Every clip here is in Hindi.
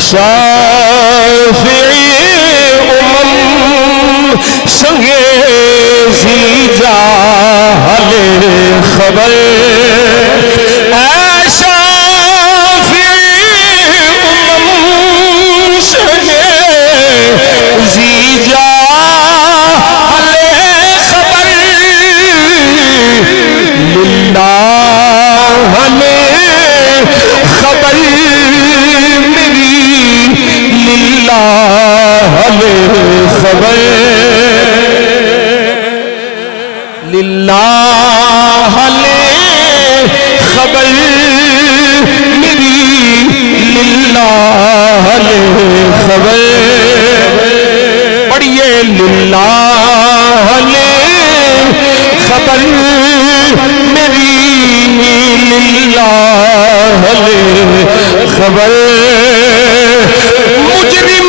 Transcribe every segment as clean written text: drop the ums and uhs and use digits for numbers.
शाफ़ी उमम संगे जीजा हले खबर शाफ़ी उमम संगे जीजा हले खबर लिल्लाह हले खबर मेरी लिल्लाह हले खबर लिल्लाह हले खबर मेरी लिल्लाह हले खबर पढ़िए लिल्लाह हले खबर मेरी लिल्लाह हले खबर मुजरिम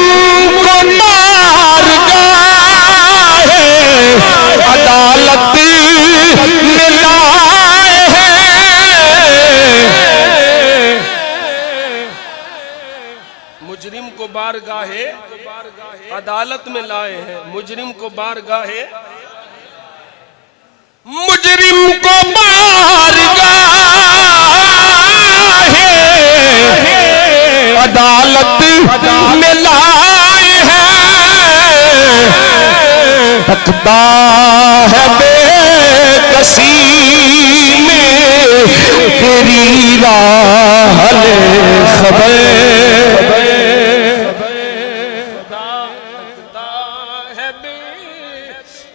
को बारगाहे अदालत में लाए हैं। मुजरिम को बारगाहे अदालत में लाए हैं। मुजरिम को बारगाहे मुजरिम को बारगाहे अदालत में लाए हैं। तकता है बेकसी में तेरी राह ले खबर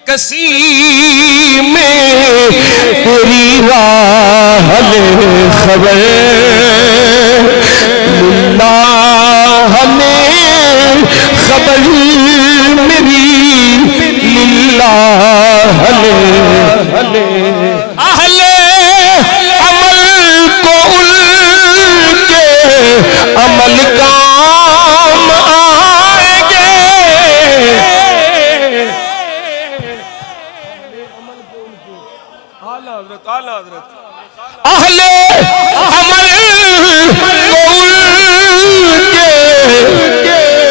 कसी में तेरी राह ले खबर लिल्लाह हले खबर मेरी लिल्लाह हले अहले अमल को उनके अमल काम आएंगे। अहले अमल को उनके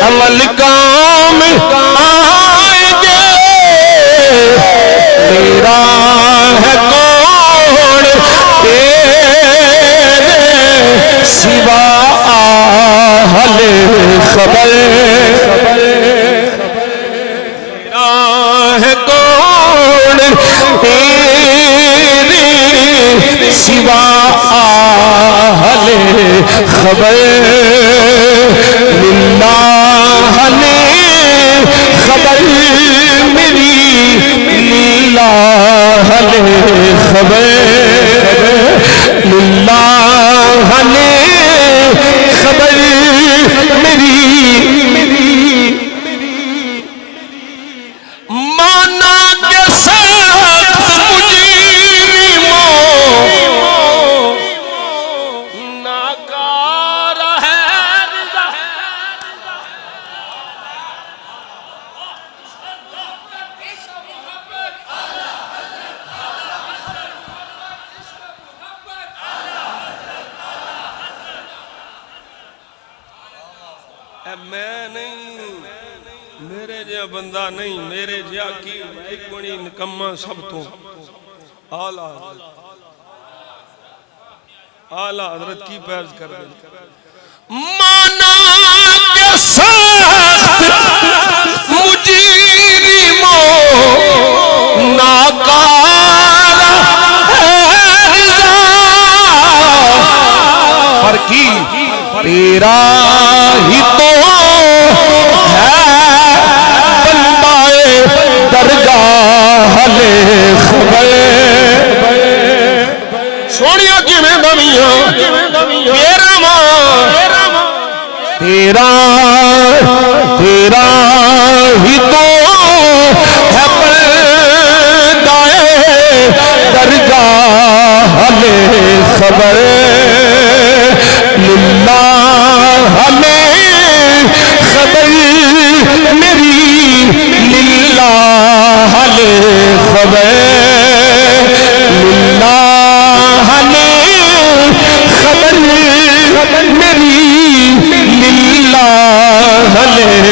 अमल काम आएंगे। तेरा है कौन तेरे सिवा आहले खबर तेरा है कौन तेरे सिवा आहले खबर लिल्लाह हले खबर मेरी लिल्लाह हले खबर लिल्लाह हले खबर मेरी माना के सख्त मुजरिमों नाकार है मैं नहीं मेरे जिहा बंदा नहीं मेरे जिहा की एक बड़ी निकम्मा सब तो आला हजरत की पैज कर दे माना के सख्त मुजरिमों नाकार है रिज़ा पर की तेरा ही तो है बंदाए दरगाह ले खबर सोनिया किवें दमिया तेरा तेरा ही तो है बंदाए दरगाह ले खबर लिल्लाह हले खबर मेरी लिल्लाह हले खबर लिल्लाह हले खबर मेरी वाले